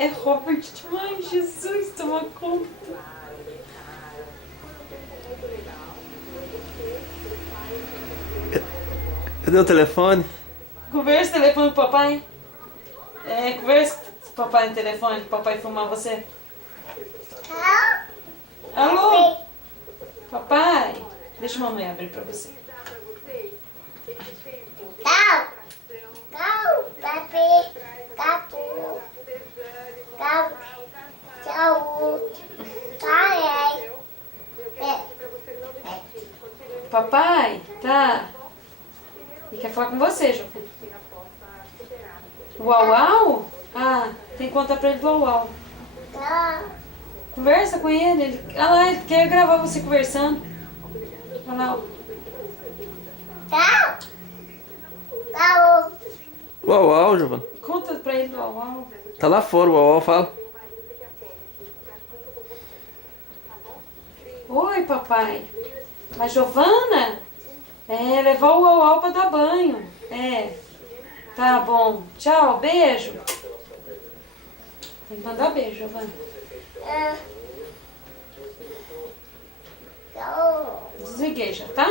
É Robert demais, Jesus, toma conta. Cadê o telefone? Conversa no telefone com o papai. Conversa com o papai no telefone, pro papai filmar você. Alô? Papai? Deixa a mamãe abrir pra você. Papai? Tá. Ele quer falar com você, João. Uau, uau? Ah, tem que contar pra ele do uau, uau. Conversa com ele. Ah lá, ele quer gravar você conversando. Olha lá. Uau, uau, Giovana. Conta pra ele do uau, uau. Tá lá fora, uau, uau, fala. Oi, papai. A Giovana? Levar o uau, uau pra dar banho. Tá bom. Tchau, beijo. Tem que mandar beijo, Giovana. Desliguei já, tá?